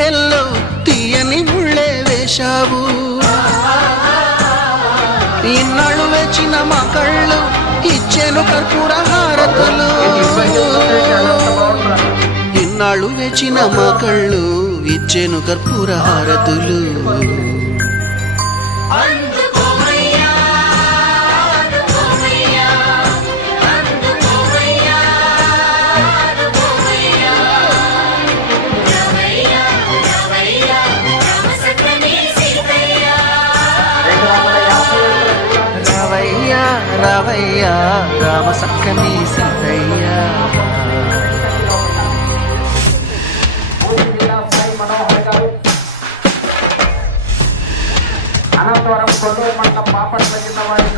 గుండెల్లో తీయని ముళ్ళే వేశావు. ఇన్నాళ్ళు వేచిన మా కళ్ళు ఇచ్చెను కర్పూర హారతులు. ఇన్నాళ్ళు వేచిన మా కళ్ళు ఇచ్చెను కర్పూర హారతులు. రావయ్యా రామ సక్కని సీతయ్యా. అనంతవరం కొల్లూరు మండలం పాపట్ల జిల్లా వారి